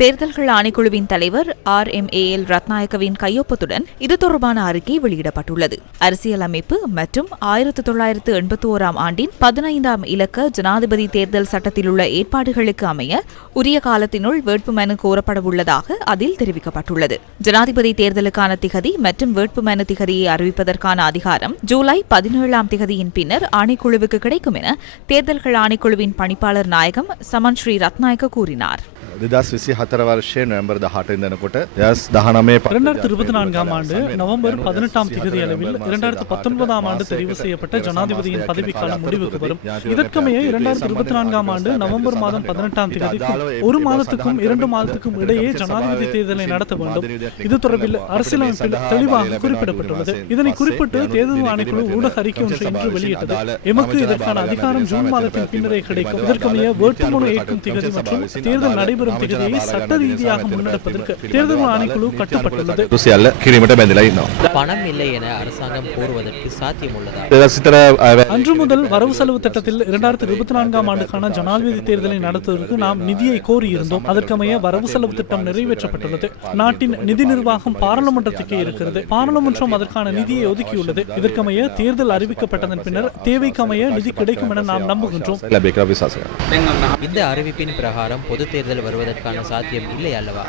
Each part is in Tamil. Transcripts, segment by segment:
தேர்தல்கள் ஆணைக்குழுவின் தலைவர் ஆர் எம் ஏ எல் ரத்நாயக்கவின் கையொப்பத்துடன் இது தொடர்பான அறிக்கை வெளியிடப்பட்டுள்ளது. அரசியலமைப்பு மற்றும் ஆயிரத்து தொள்ளாயிரத்து எண்பத்தி ஓராம் ஆண்டின் பதினைந்தாம் இலக்க ஜனாதிபதி தேர்தல் சட்டத்திலுள்ள ஏற்பாடுகளுக்கு அமைய உரிய காலத்தினுள் வேட்புமனு கோரப்படவுள்ளதாக அதில் தெரிவிக்கப்பட்டுள்ளது. ஜனாதிபதி தேர்தலுக்கான திகதி மற்றும் வேட்புமனு திகதியை அறிவிப்பதற்கான அதிகாரம் ஜூலை பதினேழாம் திகதியின் பின்னர் ஆணைக்குழுவுக்கு கிடைக்கும் என தேர்தல்கள் ஆணைக்குழுவின் பணிப்பாளர் நாயகம் சமன் ஸ்ரீ ரத்நாயக்க கூறினார். දෙදස් විසි හතර වර්ෂය නොවැම්බර් දහට ඉදනකොට දස් දහනමේ இரண்டாயிரத்தி இருபத்தி நான்காம் ஆண்டு நவம்பர் பதினெட்டாம் தேதி அளவில் இரண்டாயிரத்தி பத்தொன்பதாம் ஆண்டு தெரிவு செய்யப்பட்ட ஜனாதிபதியின் பதவிக்காலம் முடிவுக்கு வரும் இதற்கமைய இரண்டாயிரத்தி இருபத்தி நான்காம் ஆண்டு நவம்பர் மாதம் பதினெட்டாம் தேதிக்கும் ஒரு மாதத்துக்கும் இரண்டு மாதத்துக்கும் இடையே ஜனாதிபதி தேர்தலை நடத்த வேண்டும் இது தொடர்பில் அரசியலமைப்பில் தெளிவாக குறிப்பிடப்பட்டுள்ளது இதனை குறிப்பிட்டு தேர்தல் ஆணைக்குழு ஊடக அறிக்கை ஒன்றை இன்று வெளியிட்டது எமக்கு இதற்கான அதிகாரம் ஜூன் மாதத்தின் பின்னரே கிடைக்கும் இதற்கமைய வேட்புமனு ஏற்கும் திகதி மற்றும் தேர்தல் நடைபெறும் வழங்கும் திகதியை சட்ட ரீதியாக முன்னெடுப்பதற்கு தேர்தல் ஆணைக்குழு கட்டப்பட்டுள்ளது பணம் இல்லை என அரசாங்கம் கோருவதற்கு சாத்தியம் அன்று முதல் வரவு செலவு திட்டத்தில் இரண்டாயிரத்தி இருபத்தி நான்காம் ஆண்டுக்கான ஜனாதிபதி தேர்தலை நடத்துவதற்கு நாம் நிதியை கோரியிருந்தோம். அதற்கமைய வரவு செலவு திட்டம் நிறைவேற்றப்பட்டுள்ளது. நாட்டின் நிதி நிர்வாகம் பாராளுமன்றத்துக்கே இருக்கிறது. பாராளுமன்றம் அதற்கான நிதியை ஒதுக்கியுள்ளது. இதற்கமைய தேர்தல் அறிவிக்கப்பட்டதன் பின்னர் தேவைக்கமைய நிதி கிடைக்கும் என நாம் நம்புகின்றோம். இந்த அறிவிப்பின் பிரகாரம் பொது தேர்தல் வருவது வருவதற்கான சாத்தியம் இல்லை அல்லவா?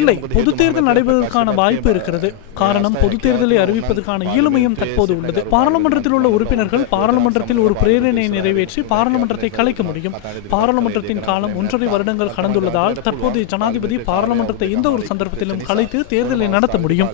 இல்லை பொது தேர்தல் நடைபெறுவதற்கான வாய்ப்பு இருக்கிறது. காரணம் பொது தேர்தலை அறிவிப்பதற்கான இயலுமையும் தற்போது உள்ளது. பாராளுமன்றத்தில் உள்ள உறுப்பினர்கள் பாராளுமன்றத்தில் ஒரு பிரேரணையை நிறைவேற்றி பாராளுமன்றத்தை கலைக்க முடியும். பாராளுமன்றத்தின் காலம் ஒன்றரை வருடங்கள் கடந்துள்ளதால் தற்போதைய ஜனாதிபதி பாராளுமன்றத்தை எந்த ஒரு சந்தர்ப்பத்திலும் கலைத்து தேர்தலை நடத்த முடியும்.